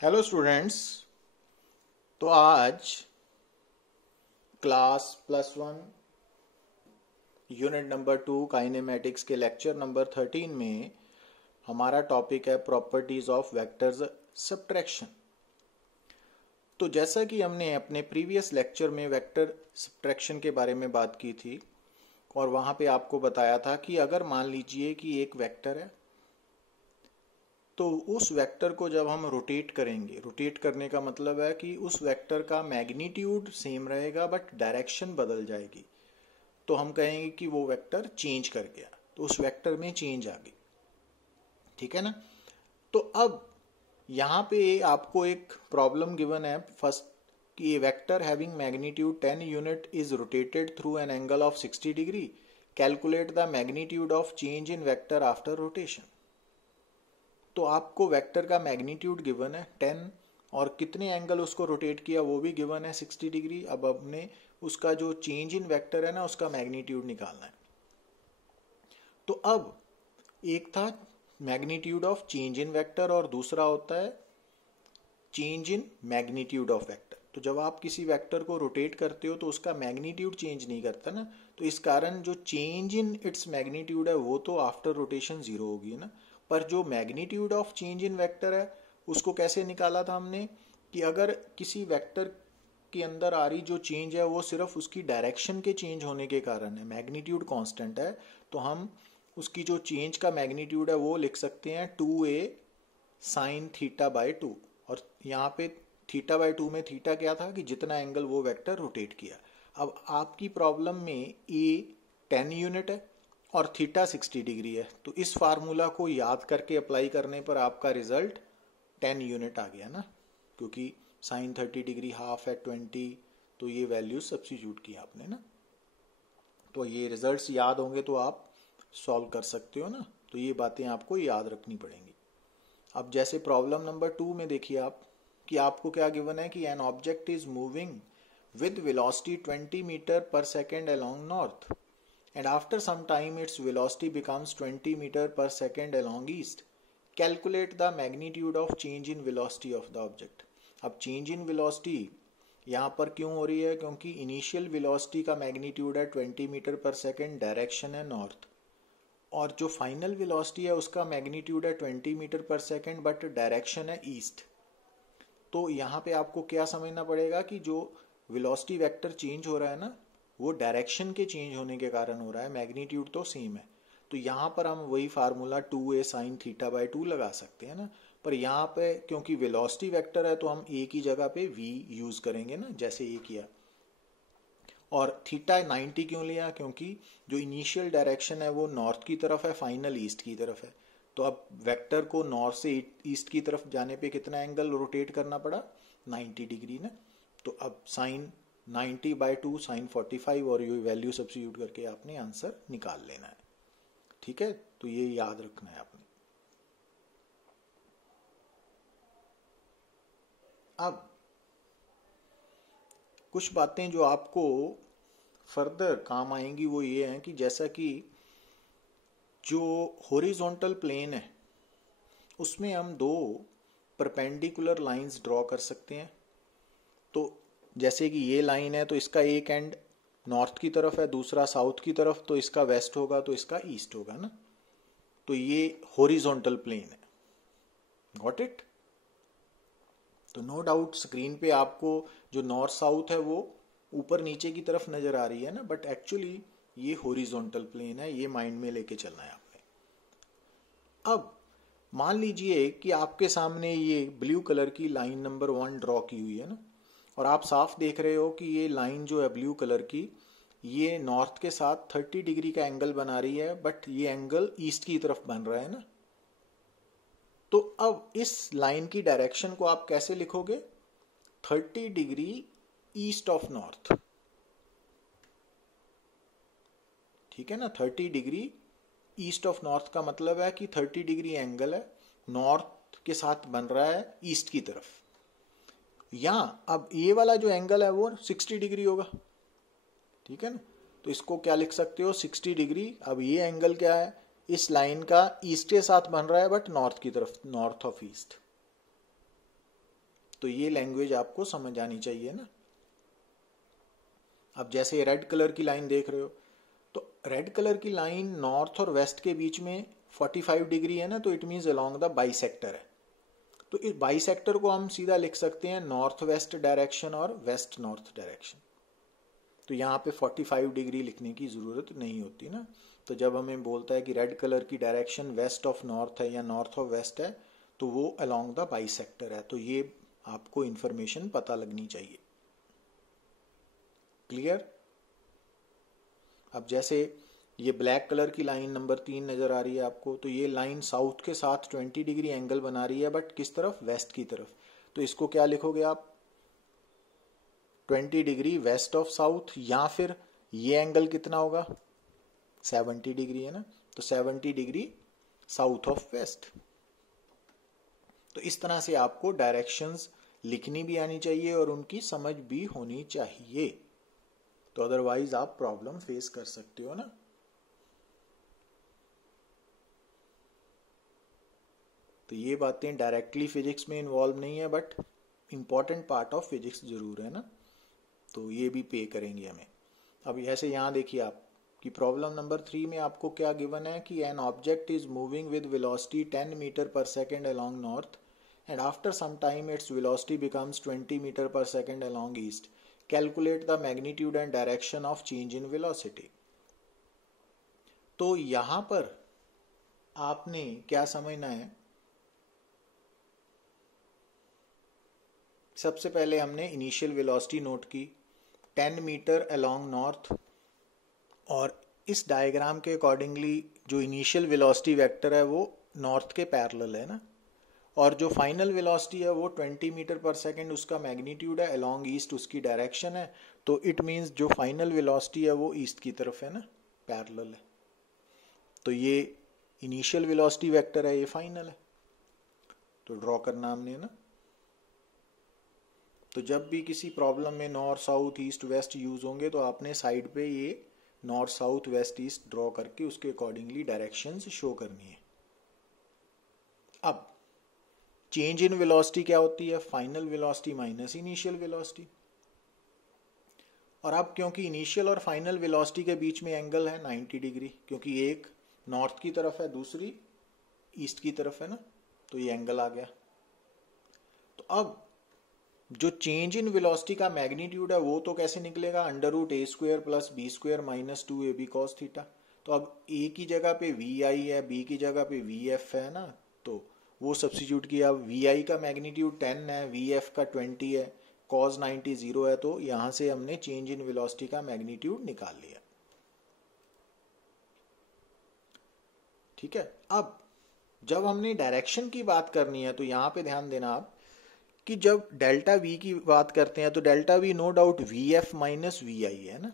Hello students. तो आज class +1 unit number 2 kinematics के लेक्चर नंबर 13 में हमारा टॉपिक है प्रॉपर्टीज ऑफ वेक्टर्स सब्ट्रैक्शन। तो जैसा कि हमने अपने प्रीवियस लेक्चर में वेक्टर सब्ट्रैक्शन के बारे में बात की थी और वहां पे आपको बताया था कि अगर मान लीजिए कि एक वेक्टर है तो उस वेक्टर को जब हम रोटेट करेंगे, रोटेट करने का मतलब है कि उस वेक्टर का मैग्नीट्यूड सेम रहेगा बट डायरेक्शन बदल जाएगी, तो हम कहेंगे कि वो वेक्टर चेंज कर गया, तो उस वेक्टर में चेंज आ गई। ठीक है ना। तो अब यहाँ पे आपको एक प्रॉब्लम गिवन है फर्स्ट कि a vector having magnitude 10 unit is rotated through an angle of 60 degree, calculate the magnitude of change in vector after rotation. तो आपको वेक्टर का मैग्नीट्यूड गिवन है 10 और कितने एंगल उसको रोटेट किया वो भी गिवन है 60 डिग्री। अब हमने उसका जो चेंज इन वेक्टर है ना उसका मैग्नीट्यूड निकालना है। तो अब एक था magnitude of change in vector और दूसरा होता है change in magnitude of vector. तो जब आप किसी वेक्टर को रोटेट करते हो तो उसका मैग्नीट्यूड चेंज नहीं करता ना, तो इस कारण जो चेंज इन इट्स मैग्नीट्यूड है वो तो आफ्टर रोटेशन 0 होगी ना, पर जो magnitude of change in vector है उसको कैसे निकाला था हमने कि अगर किसी वेक्टर के अंदर आ रही जो चेंज है वो सिर्फ उसकी डायरेक्शन के चेंज होने के कारण है, मैग्नीट्यूड कांस्टेंट है, तो हम उसकी जो चेंज का मैग्नीट्यूड है वो लिख सकते हैं 2a साइन थीटा बाय 2। और यहाँ पे थीटा बाय 2 में थीटा क्या था कि जितना एंगल वो वेक्टर रोटेट किया। अब आपकी प्रॉब्लम में a 10 यूनिट है और थीटा 60 डिग्री है, तो इस फार्मूला को याद करके अप्लाई करने पर आपका रिजल्ट 10 यूनिट आ गया ना, क्योंकि साइन 30 डिग्री हाफ है 20, तो ये वैल्यू सब्स्टिट्यूट किया आपने ना। तो ये रिजल्ट्स याद होंगे तो आप सॉल्व कर सकते हो ना, तो ये बातें आपको याद रखनी पड़ेंगी। अब जैसे प्रॉब्लम नंबर 2 में देखिए आप कि आपको क्या गिवन है कि an object is moving with velocity 20 metre per second along north and after some time its velocity becomes 20 meter per second along east. Calculate the magnitude of change in velocity of the object. अब change in velocity यहाँ पर क्यों हो रही है, क्योंकि initial velocity का magnitude है 20 मीटर पर सेकेंड, डायरेक्शन है नॉर्थ, और जो फाइनल वेलोसिटी है उसका मैग्नीट्यूड है 20 metre per second but direction है ईस्ट। तो यहाँ पे आपको क्या समझना पड़ेगा कि जो वेलोसिटी वेक्टर चेंज हो रहा है ना वो डायरेक्शन के चेंज होने के कारण हो रहा है, मैग्नीट्यूड तो सेम है। तो यहाँ पर हम वही formula 2a sine theta by 2 लगा सकते हैं ना, पर यहाँ पे क्योंकि वेलोसिटी वेक्टर है तो हम a की जगह पे v यूज करेंगे ना, जैसे a किया। और थीटा 90 क्यों लिया, क्योंकि जो इनिशियल डायरेक्शन है वो नॉर्थ की तरफ है, फाइनल ईस्ट की तरफ है। तो अब वेक्टर को नॉर्थ से ईस्ट की तरफ जाने पे कितना एंगल रोटेट करना पड़ा, 90 डिग्री ना। तो अब साइन 90 बाय 2 साइन 45 और ये वैल्यू सब्स्टिट्यूट करके आपने आंसर निकाल लेना है। ठीक है, तो ये याद रखना है आपने। अब कुछ बातें जो आपको फर्दर काम आएंगी वो ये हैं कि जैसा कि जो हॉरिजॉन्टल प्लेन है उसमें हम दो परपेंडिकुलर लाइंस ड्रॉ कर सकते हैं। तो जैसे कि ये लाइन है तो इसका एक एंड नॉर्थ की तरफ है, दूसरा साउथ की तरफ, तो इसका वेस्ट होगा तो इसका ईस्ट होगा ना। तो ये हॉरिजॉन्टल प्लेन है। Got it. तो नो डाउट स्क्रीन पे आपको जो नॉर्थ साउथ है वो ऊपर नीचे की तरफ नजर आ रही है ना, बट एक्चुअली ये हॉरिजॉन्टल प्लेन है, ये माइंड में लेके चलना है आपने। अब मान लीजिए कि आपके सामने ये ब्लू कलर की लाइन नंबर 1 ड्रॉ की हुई है ना, और आप साफ देख रहे हो कि ये लाइन जो है ब्लू कलर की ये नॉर्थ के साथ 30 डिग्री का एंगल बना रही है, बट ये एंगल ईस्ट की तरफ बन रहा है ना। तो अब इस लाइन की डायरेक्शन को आप कैसे लिखोगे, 30 डिग्री ईस्ट ऑफ नॉर्थ। ठीक है ना, 30 डिग्री ईस्ट ऑफ नॉर्थ का मतलब है कि 30 डिग्री एंगल है, नॉर्थ के साथ बन रहा है ईस्ट की तरफ। यहां अब ये वाला जो एंगल है वो 60 डिग्री होगा। ठीक है ना, तो इसको क्या लिख सकते हो, 60 डिग्री। अब ये एंगल क्या है, इस लाइन का ईस्ट के साथ बन रहा है बट नॉर्थ की तरफ, नॉर्थ ऑफ ईस्ट। तो ये लैंग्वेज आपको समझ आनी चाहिए ना। अब जैसे रेड कलर की लाइन देख रहे हो, तो रेड कलर की लाइन नॉर्थ और वेस्ट के बीच में 45 डिग्री है ना, तो it means along the bisector है। तो इस बाइसेक्टर को हम सीधा लिख सकते हैं नॉर्थ वेस्ट डायरेक्शन और वेस्ट नॉर्थ डायरेक्शन। तो यहाँ पे 45 डिग्री लिखने की जरूरत नहीं होती ना। तो जब हमें बोलता है कि रेड कलर की डायरेक्शन वेस्ट ऑफ नॉर्थ है या नॉर्थ ऑफ वेस्ट है, तो वो अलोंग द बाइसेक्टर है। तो ये आपको इंफॉर्मेशन पता लगनी चाहिए। क्लियर? अब जैसे ये ब्लैक कलर की लाइन नंबर 3 नजर आ रही है आपको, तो ये लाइन साउथ के साथ 20 डिग्री एंगल बना रही है, बट किस तरफ? वेस्ट की तरफ। तो इसको क्या लिखोगे आप? 20 डिग्री वेस्ट ऑफ साउथ, या फिर ये एंगल कितना होगा? 70 डिग्री है ना, तो 70 डिग्री साउथ ऑफ वेस्ट। तो इस तरह से आपको डायरेक्शंस लिखनी भी आनी चाहिए और उनकी समझ भी होनी चाहिए, तो अदरवाइज आप प्रॉब्लम फेस कर सकते हो ना। तो ये बातें डायरेक्टली फिजिक्स में इन्वॉल्व नहीं है, but important part of physics जरूर है ना, तो ये भी पे करेंगे हमें। अब ऐसे यहां देखिए आप कि प्रॉब्लम नंबर 3 में आपको क्या गिवन है कि an object is moving with velocity 10 metre per second along north and after some time its velocity becomes 20 meter per second along east. Calculate the magnitude and direction of change in velocity. तो यहां पर आपने क्या समझना है? सबसे पहले हमने इनिशियल वेलोसिटी नोट की 10 मीटर अलोंग नॉर्थ, और इस डायग्राम के अकॉर्डिंगली जो इनिशियल वेलोसिटी वेक्टर है वो नॉर्थ के पैरेलल है ना, और जो फाइनल वेलोसिटी है वो 20 मीटर पर सेकेंड उसका मैग्नीट्यूड है, अलोंग ईस्ट उसकी डायरेक्शन है। तो इट मीन्स जो फाइनल वेलोसिटी है वो ईस्ट की तरफ है ना, पैरेलल है। तो ये इनिशियल वेलोसिटी वेक्टर है, ये फाइनल है, तो ड्रॉ करना हमने ना। तो जब भी किसी प्रॉब्लम में north south east west use होंगे, तो आपने साइड पे ये north south west east draw करके उसके अकॉर्डिंगली डायरेक्शंस शो करनी है। अब चेंज इन वेलोसिटी क्या होती है? Final velocity minus initial velocity. और अब क्योंकि इनिशियल और फाइनल वेलोसिटी के बीच में एंगल है 90 डिग्री, क्योंकि एक नॉर्थ की तरफ है दूसरी ईस्ट की तरफ है ना, तो ये एंगल आ गया। तो अब जो चेंज इन वेलोसिटी का मैग्नीट्यूड है वो तो कैसे निकलेगा? √a² + b² - 2ab cos theta. तो अब a की जगह पे vi है, b की जगह पे vf है ना, तो वो सब्स्टिट्यूट किया। vi का मैग्नीट्यूड 10 है, vf का 20 है, cos 90 0 है, तो यहां से हमने चेंज इन वेलोसिटी का मैग्नीट्यूड निकाल लिया। ठीक है। अब जब हमने डायरेक्शन की बात करनी है, तो यहां पे ध्यान देना आप कि जब डेल्टा वी की बात करते हैं, तो delta v no doubt vf - vi है ना,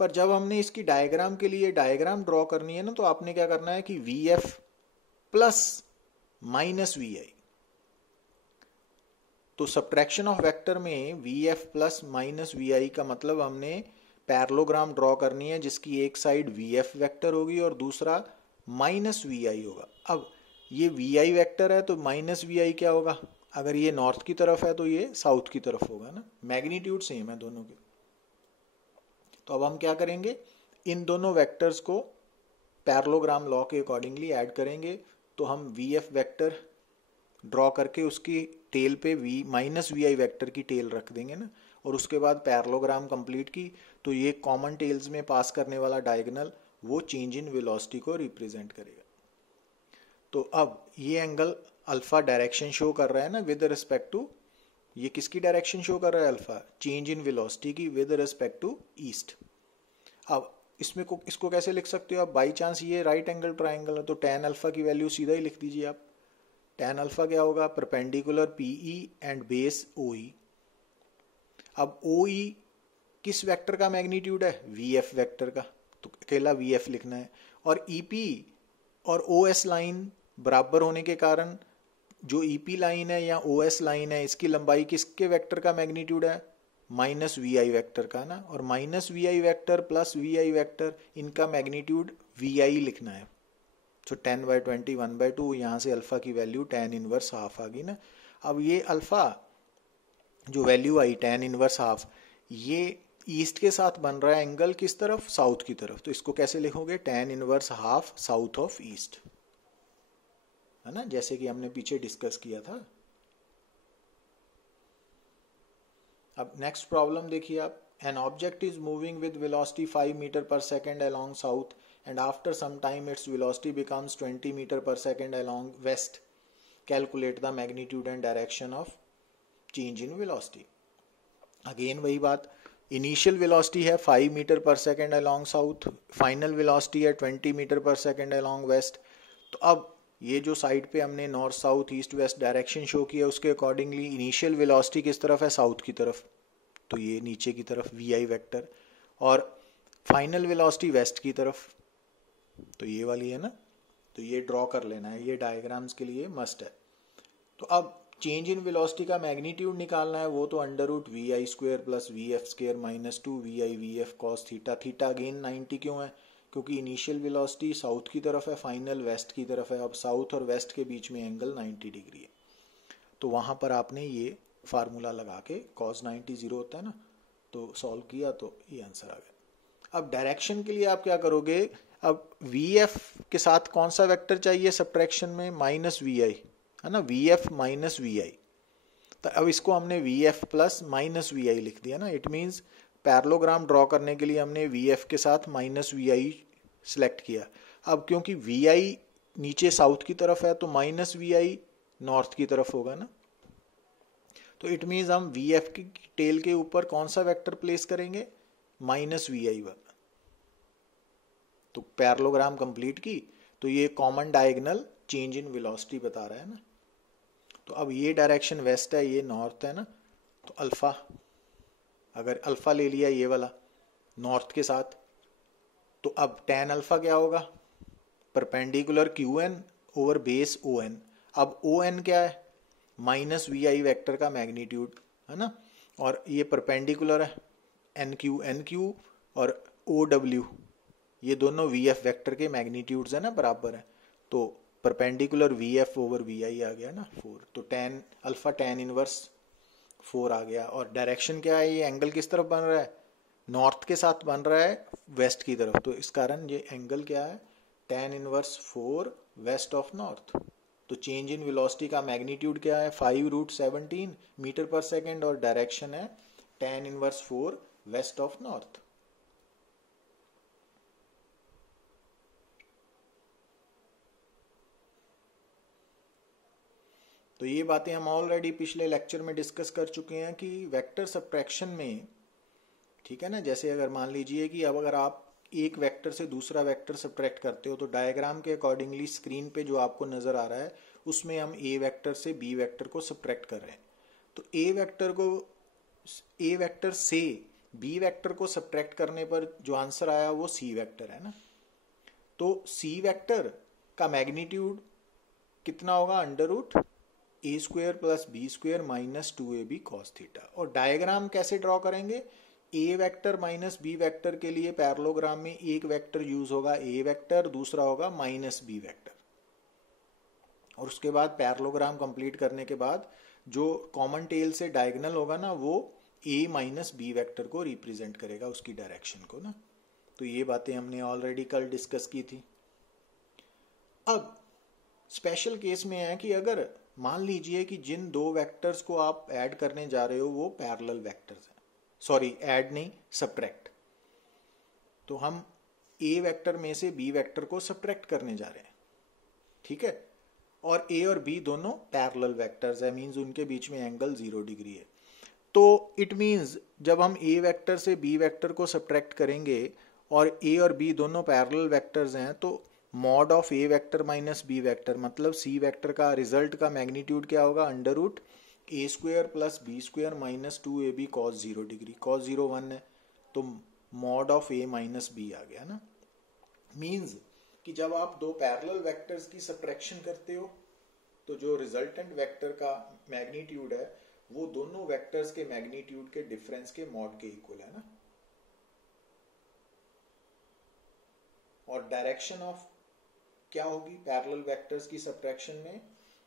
पर जब हमने इसकी डायग्राम के लिए डायग्राम ड्रॉ करनी है ना, तो आपने क्या करना है कि vf प्लस माइनस vi। तो सब्ट्रैक्शन ऑफ वेक्टर में vf प्लस माइनस vi का मतलब हमने पैरेललोग्राम ड्रॉ करनी है जिसकी एक साइड vf वेक्टर होगी और दूसरा माइनस vi होगा। अब ये vi वेक्टर है तो माइनस vi क्या होगा? अगर ये नॉर्थ की तरफ है तो ये साउथ की तरफ होगा ना, मैग्नीट्यूड सेम है दोनों के। तो अब हम क्या करेंगे? इन दोनों वेक्टर्स को पैरेललोग्राम लॉ के अकॉर्डिंगली ऐड करेंगे। तो हम vf वेक्टर ड्रॉ करके उसकी टेल पे माइनस vi वेक्टर की टेल रख देंगे ना, और उसके बाद पैरेललोग्राम कंप्लीट की, तो ये कॉमन टेल्स में पास करने वाला डायगोनल वो चेंज इन वेलोसिटी को रिप्रेजेंट करेगा। तो अब ये एंगल अल्फा डायरेक्शन शो कर रहा है ना विद रिस्पेक्ट टू, ये किसकी डायरेक्शन शो कर रहा है? अल्फा, चेंज इन वेलोसिटी की विद रिस्पेक्ट टू ईस्ट। अब इसको कैसे लिख सकते हो आप? बाई चांस ये राइट एंगल ट्राइंगल है तो tan अल्फा की वैल्यू सीधा ही लिख दीजिए आप। tan अल्फा क्या होगा? Perpendicular PE and base OE। अब OE किस वेक्टर का मैग्नीट्यूड है? VF वेक्टर का, तो अकेला VF लिखना है। और EP और OS लाइन बराबर होने के कारण जो EP लाइन है या OS लाइन है इसकी लंबाई किसके वेक्टर का मैग्नीट्यूड है? माइनस VI वेक्टर का ना, और minus VI vector plus VI vector इनका मैग्नीट्यूड VI लिखना है। तो 10/20 1/2, यहाँ से अल्फा की वैल्यू tan इनवर्स हाफ आ गई ना। अब ये अल्फा जो वैल्यू आई tan इनवर्स हाफ, ये ईस्ट के साथ बन रहा है एंगल किस तरफ, साउथ की तरफ, तो इसको कैसे लिखोगे, tan inverse half south of east, है ना, जैसे कि हमने पीछे डिस्कस किया था। अब नेक्स्ट प्रॉब्लम देखिए आप, an object is moving with velocity 5 metre per second along south and after some time its velocity becomes 20 metre per second along west, calculate the magnitude and direction of change in velocity. Again वही बात, initial velocity है 5 metre per second along south, final velocity है 20 metre per second along waste. तो अब ये जो side पे हमने north south east west direction show किया, उसके अकॉर्डिंगली इनिशियल वेलोसिटी किस तरफ है, साउथ की तरफ, तो ये नीचे की तरफ वी आई वैक्टर, और फाइनल वेलोसिटी वेस्ट की तरफ, तो ये वाली है ना, तो ये ड्रॉ कर लेना है, ये डायग्राम्स के लिए मस्ट है। तो अब चेंज इन वेलोसिटी का मैग्नीट्यूड निकालना है, वो तो under root v i square plus v f square minus 2 v i v f cos theta, theta again 90 क्यों है, क्योंकि इनिशियल वेलोसिटी साउथ की तरफ है, फाइनल वेस्ट की तरफ है, अब साउथ और वेस्ट के बीच में एंगल 90 डिग्री है, तो वहां पर आपने ये फार्मूला लगा के cos 90 जीरो होता है ना, तो सॉल्व किया तो ये आंसर आ गया। अब डायरेक्शन के लिए आप क्या करोगे, अब वी एफ के साथ कौन सा वेक्टर चाहिए सब्ट्रैक्शन में, माइनस वी आई, है ना, V F minus we I, तो अब इसको हमने V F plus minus we I लिख दिया ना, इट मीन्स पैरेललोग्राम ड्रॉ करने के लिए हमने वी एफ के साथ माइनस वी आई सिलेक्ट किया। अब क्योंकि वी आई नीचे साउथ की तरफ है तो माइनस वी आई नॉर्थ की तरफ होगा ना, तो इट मीन्स हम वी एफ की टेल के ऊपर कौन सा वेक्टर प्लेस करेंगे, माइनस वी आई वाला, तो पैरेललोग्राम कंप्लीट की, तो ये common diagonal change in velocity बता रहा है ना। तो अब ये डायरेक्शन वेस्ट है, ये नॉर्थ है ना, तो अल्फा, अगर अल्फा ले लिया ये वाला नॉर्थ के साथ, तो अब tan अल्फा क्या होगा, perpendicular q n over base o n. अब ओ एन क्या है, माइनस वी आई वैक्टर का मैग्नीट्यूड, है ना, और ये परपेंडिकुलर है एन क्यू और ओ डब्ल्यू, ये दोनों वी एफ वैक्टर के मैग्नीट्यूड्स है ना, बराबर है, तो perpendicular V F over V I आ गया ना 4, तो tan अल्फा tan इनवर्स 4 आ गया। और डायरेक्शन क्या है, ये एंगल किस तरफ बन रहा है, नॉर्थ के साथ बन रहा है वेस्ट की तरफ, तो इस कारण ये एंगल क्या है, tan inverse 4 west of north. तो चेंज इन वेलोसिटी का मैग्नीट्यूड क्या है, 5√17 मीटर पर सेकेंड, और डायरेक्शन है tan inverse 4 west of north. तो ये बातें हम ऑलरेडी पिछले लेक्चर में डिस्कस कर चुके हैं कि वेक्टर सब्ट्रैक्शन में, ठीक है ना, जैसे अगर मान लीजिए कि अब अगर आप एक वेक्टर से दूसरा वेक्टर सब्ट्रैक्ट करते हो, तो डायग्राम के अकॉर्डिंगली स्क्रीन पे जो आपको नजर आ रहा है उसमें हम ए वेक्टर से बी वेक्टर को सब्ट्रैक्ट कर रहे हैं, तो ए वेक्टर से बी वेक्टर को सब्ट्रैक्ट करने पर जो आंसर आया वो सी वेक्टर है ना, तो सी वेक्टर का मैग्नीट्यूड कितना होगा, under root A square plus B square minus 2ab cos theta. और डायग्राम कैसे ड्रॉ करेंगे, A vector minus B vector के लिए पैरेललोग्राम में एक वेक्टर यूज होगा ए वेक्टर, दूसरा होगा माइनस बी वेक्टर, और उसके बाद पैरेललोग्राम कंप्लीट करने के बाद जो कॉमन टेल से डायगोनल होगा ना, वो ए माइनस बी वेक्टर को रिप्रेजेंट करेगा, उसकी डायरेक्शन को ना। तो ये बातें हमने ऑलरेडी कल डिस्कस की थी। अब स्पेशल केस में है कि अगर मान लीजिए कि जिन दो वेक्टर्स को आप ऐड करने जा रहे हो वो पैरेलल वेक्टर्स हैं, सॉरी ऐड नहीं, सब्ट्रैक्ट, तो हम ए वेक्टर में से बी वेक्टर को सब्ट्रैक्ट करने जा रहे हैं, ठीक है, और ए और बी दोनों पैरेलल वेक्टर्स है, मींस उनके बीच में एंगल 0 डिग्री है। तो इट मींस जब हम ए वेक्टर से बी वेक्टर को सब्ट्रैक्ट करेंगे और ए और बी दोनों पैरेलल वेक्टर्स हैं, तो mod of A vector minus B vector मतलब सी वेक्टर का रिजल्ट का मैग्नीट्यूड क्या होगा, under root A square plus B square minus 2ab cos 0 degree, cos 0 1 है, तो mod of A minus B आ गया ना। मींस कि जब आप दो पैरेलल वेक्टर्स की सब्ट्रैक्शन करते हो तो जो रिजल्टेंट वेक्टर का मैग्नीट्यूड है वो दोनों वेक्टर्स के मैग्नीट्यूड के डिफरेंस के मॉड के इक्वल है ना। और डायरेक्शन ऑफ क्या होगी पैरेलल वेक्टर्स की सब्ट्रैक्शन में,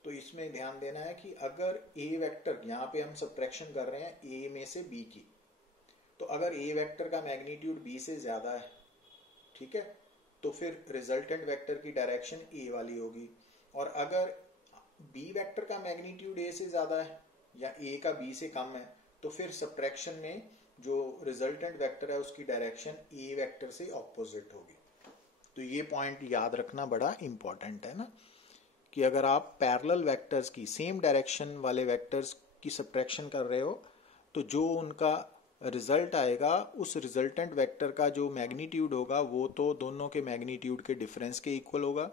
तो इसमें ध्यान देना है कि अगर ए वेक्टर, यहाँ पे हम सब्ट्रैक्शन कर रहे हैं ए में से बी की, तो अगर ए वेक्टर का मैग्नीट्यूड बी से ज्यादा है, ठीक है, तो फिर रिजल्टेंट वेक्टर की डायरेक्शन ए वाली होगी। और अगर बी वेक्टर का मैग्नीट्यूड ए से ज्यादा है या ए का बी से कम है, तो फिर सब्ट्रैक्शन में जो रिजल्टेंट वेक्टर है उसकी डायरेक्शन ए वेक्टर से ऑपोजिट होगी। तो ये पॉइंट याद रखना बड़ा इंपॉर्टेंट है ना, कि अगर आप पैरेलल वेक्टर्स की सेम डायरेक्शन वाले वेक्टर्स की सब्ट्रैक्शन कर रहे हो, तो जो उनका रिजल्ट आएगा उस रिजल्टेंट वेक्टर का जो मैग्नीट्यूड होगा वो तो दोनों के मैग्नीट्यूड के डिफरेंस के इक्वल होगा,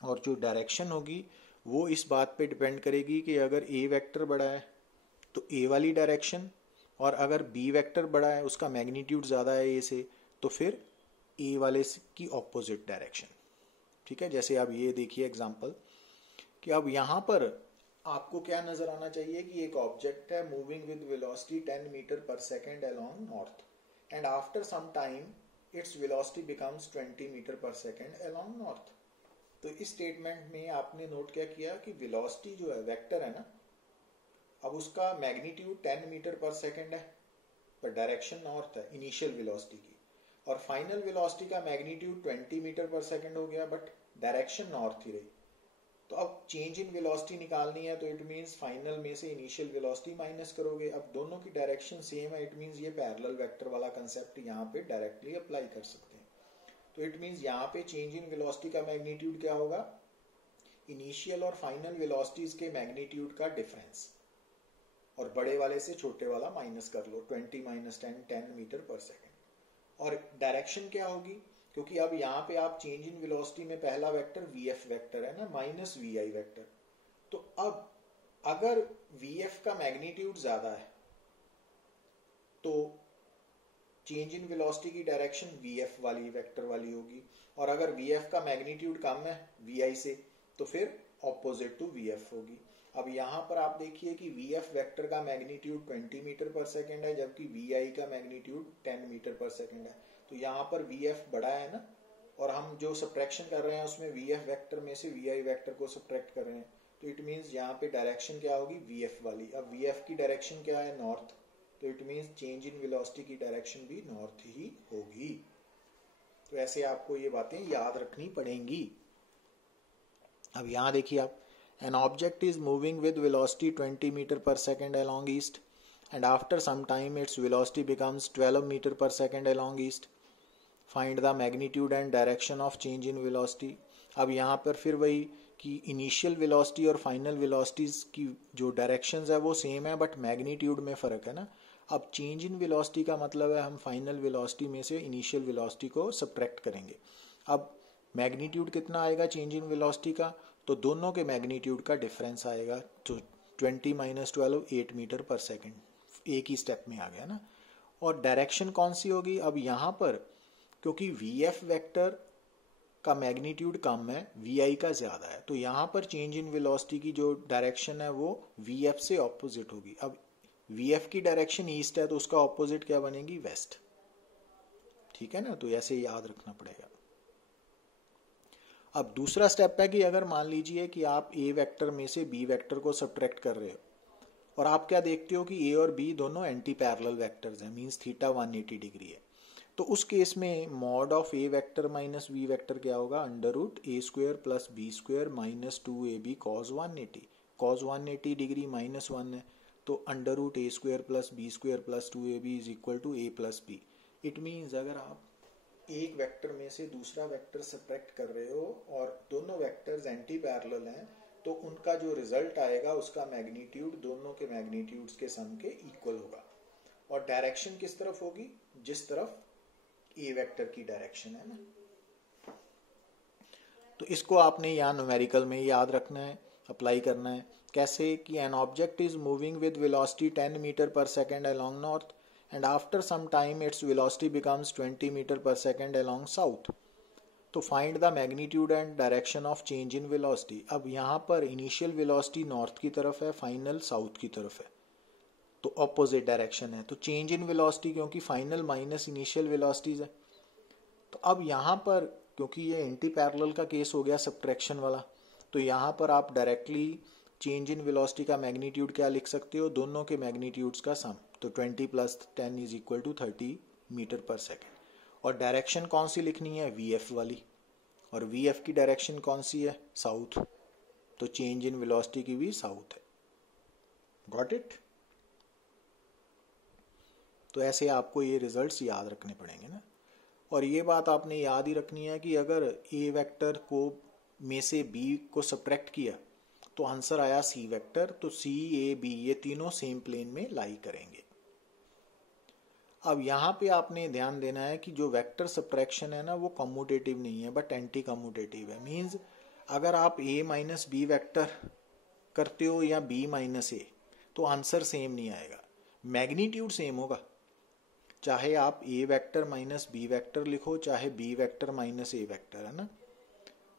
और जो डायरेक्शन होगी वो इस बात पे डिपेंड करेगी कि अगर ए वेक्टर बड़ा है तो ए वाली डायरेक्शन, और अगर बी वेक्टर बड़ा है उसका मैग्नीट्यूड ज़्यादा है ए से, तो फिर ए वाले की ऑपोजिट डायरेक्शन। ठीक है, जैसे अब ये देखिए एग्जांपल, कि अब यहाँ पर आपको क्या नजर आना चाहिए कि एक ऑब्जेक्ट है moving with velocity 10 metre per second along north, and after some time its velocity becomes 20 metre per second along north. तो इस स्टेटमेंट में आपने नोट क्या किया कि वेलोसिटी जो है वेक्टर है ना, अब उसका मैग्नीट्यूड 10 मीटर पर सेकेंड है, पर डायरेक्शन नॉर्थ है इनिशियल वेलोसिटी की, और फाइनल वेलोसिटी का मैग्नीट्यूड 20 मीटर पर सेकेंड हो गया, बट डायरेक्शन नॉर्थ ही रही। तो अब चेंज इन वेलोसिटी निकालनी है, तो इट मींस फाइनल में से इनिशियल वेलोसिटी माइनस करोगे। अब दोनों की डायरेक्शन सेम है, इट मींस ये पैरेलल वेक्टर वाला कंसेप्ट यहाँ पे डायरेक्टली अप्लाई कर सकते हैं। तो इट मींस यहाँ पे चेंज इन वेलोसिटी का मैग्नीट्यूड क्या होगा, इनिशियल और फाइनल वेलोसिटीज के मैग्नीट्यूड का डिफरेंस, और बड़े वाले से छोटे वाला माइनस कर लो, 20 माइनस 10 10 मीटर पर सेकेंड। और डायरेक्शन क्या होगी, क्योंकि अब यहाँ पे आप चेंज इन वेलोसिटी में पहला वेक्टर वीएफ वेक्टर है ना, माइनस वीआई वेक्टर। तो अब अगर वीएफ का मैग्नीट्यूड ज्यादा है तो चेंज इन वेलोसिटी की डायरेक्शन वीएफ वाली वेक्टर वाली होगी, और अगर वीएफ का मैग्नीट्यूड कम है वीआई से, तो फिर ऑपोजिट टू वीएफ होगी। अब यहाँ पर आप देखिए कि वीएफ वेक्टर का मैग्नीट्यूड 20 मीटर पर सेकेंड है, जबकि वीआई का मैग्नीट्यूड 10 मीटर पर सेकेंड है। तो यहाँ पर वीएफ बड़ा है ना, और हम जो सब्ट्रैक्शन कर रहे हैं उसमें वीएफ वेक्टर में से वीआई वेक्टर को सब्ट्रैक्ट कर रहे हैं, तो इट मींस यहाँ पे डायरेक्शन क्या होगी, वीएफ वाली। अब वीएफ की डायरेक्शन क्या है, नॉर्थ, तो it means change in velocity की डायरेक्शन भी नॉर्थ ही होगी। तो ऐसे आपको ये बातें याद रखनी पड़ेंगी। अब यहाँ देखिए आप, an object is moving with velocity 20 meter per second along east, and after some time its velocity becomes 12 meter per second along east. Find the magnitude and direction of change in velocity. अब यहाँ पर फिर वही कि initial velocity और final velocities की जो directions है वो सेम है, बट मैग्नीट्यूड में फर्क है ना। अब चेंज इन वेलोसिटी का मतलब है हम फाइनल वेलोसिटी में से इनिशियल वेलोसिटी को सब्ट्रैक्ट करेंगे। अब मैग्नीट्यूड कितना आएगा चेंज इन वेलोसिटी का, तो दोनों के मैग्नीट्यूड का डिफरेंस आएगा, तो 20 माइनस 12 8 मीटर पर सेकेंड, एक ही स्टेप में आ गया ना। और डायरेक्शन कौन सी होगी, अब यहाँ पर क्योंकि वीएफ वेक्टर का मैग्नीट्यूड कम है, वीआई का ज्यादा है, तो यहाँ पर चेंज इन वेलोसिटी की जो डायरेक्शन है वो वीएफ से ऑपोजिट होगी। अब वीएफ की डायरेक्शन ईस्ट है, तो उसका ऑपोजिट क्या बनेगी, वेस्ट। ठीक है ना, तो ऐसे याद रखना पड़ेगा। अब दूसरा स्टेप है कि अगर मान लीजिए कि आप ए वेक्टर में से बी वेक्टर को सब्ट्रैक्ट कर रहे हो, और आप क्या देखते हो कि ए और बी दोनों एंटी पैरेलल वेक्टर्स हैं, मींस थीटा 180 डिग्री है, तो उस केस में mod of A vector minus B vector क्या होगा, under root A square plus B square minus 2ab cos 180। Cos 180 degree minus 1 है, तो under root A square plus B square plus 2ab is equal to A plus B. It means अगर आप एक vector में से दूसरा vector subtract कर रहे हो और दोनों वेक्टर्स एंटी पैरेलल हैं, तो उनका जो रिजल्ट आएगा उसका मैग्नीट्यूड दोनों के मैग्नीट्यूड्स के सम के इक्वल होगा। और डायरेक्शन किस तरफ होगी, जिस तरफ ए वेक्टर की डायरेक्शन है ना। तो इसको आपने यहाँ न्यूमेरिकल में याद रखना है, अप्लाई करना है। कैसे कि an object is moving with velocity 10 metre per second along north, and after some time its velocity becomes 20 meter per second along south. तो find the magnitude and direction of change in velocity. अब यहाँ पर initial velocity north की तरफ है, final south की तरफ है, तो opposite direction है। तो change in velocity क्योंकि final minus initial velocities है, तो अब यहाँ पर क्योंकि ये एंटी पैरेलल का केस हो गया सब्ट्रैक्शन वाला, तो यहाँ पर आप डायरेक्टली चेंज इन वेलोसिटी का मैग्नीट्यूड क्या लिख सकते हो, दोनों के मैग्नीट्यूड्स का सम। तो 20 + 10 = 30 मीटर/सेकेंड। और डायरेक्शन कौन सी लिखनी है, VF वाली, और VF की डायरेक्शन कौन सी है, साउथ। तो चेंज इन वेलोसिटी की भी साउथ है। Got it. तो ऐसे आपको ये रिजल्ट्स याद रखने पड़ेंगे ना। और ये बात आपने याद ही रखनी है कि अगर ए वेक्टर को में से बी को सब्ट्रैक्ट किया तो आंसर आया सी वेक्टर, तो सी ए बी ये तीनों सेम प्लेन में लाई करेंगे। अब यहाँ पे आपने ध्यान देना है कि जो वेक्टर सब्ट्रैक्शन है ना वो कम्यूटेटिव नहीं है बट एंटी कम्यूटेटिव है। मीन्स अगर आप a - b वेक्टर करते हो या b - a तो आंसर सेम नहीं आएगा, मैग्नीट्यूड सेम होगा। चाहे आप a वेक्टर - b वेक्टर लिखो, चाहे b वेक्टर - a वेक्टर, है ना।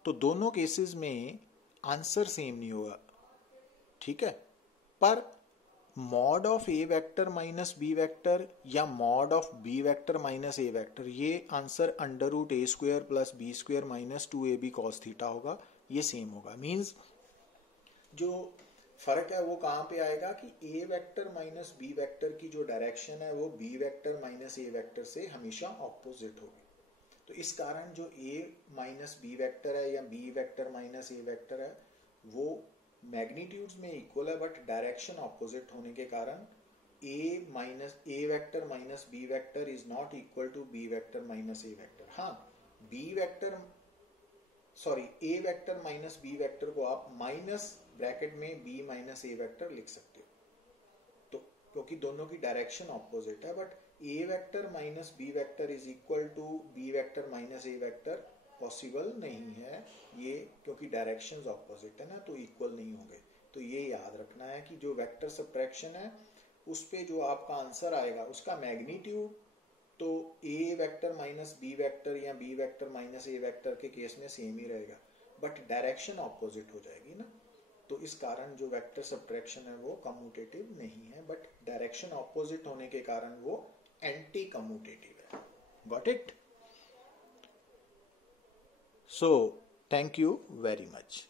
तो दोनों केसेस में आंसर सेम नहीं होगा, ठीक है। पर mod of a vector - b vector या mod of b vector - a vector, ये answer √a² + b² - 2ab cos θ होगा, ये सेम होगा। मीन्स जो फर्क है वो कहाँ पे आएगा कि a वेक्टर - b वेक्टर की जो डायरेक्शन है वो b वेक्टर - a वेक्टर से हमेशा ऑपोजिट होगी। तो इस कारण जो a - b वेक्टर है या b वेक्टर - a वेक्टर है वो मैग्नीट्यूड्स में इक्वल है बट डायरेक्शन ऑपोजिट होने के कारण a vector - b vector is not equal to b vector - a vector. हाँ, a वेक्टर - b वेक्टर को आप माइनस ब्रैकेट में b - a वेक्टर लिख सकते हो, तो क्योंकि दोनों की डायरेक्शन ऑपोजिट है। But a vector - b vector is equal to b vector - a vector possible नहीं है ये, क्योंकि डायरेक्शंस ऑपोजिट है ना, तो इक्वल नहीं होंगे। तो ये याद रखना है कि जो वेक्टर सब्ट्रैक्शन है उस पे जो आपका आंसर आएगा उसका मैग्नीट्यूड तो a वेक्टर - b वेक्टर या b वेक्टर - a वेक्टर के केस में सेम ही रहेगा बट डायरेक्शन ऑपोजिट हो जाएगी ना। तो इस कारण जो वेक्टर सब्ट्रैक्शन है वो कम्यूटेटिव नहीं है बट डायरेक्शन ऑपोजिट होने के कारण वो एंटी कम्यूटेटिव है। Got it. So, thank you very much.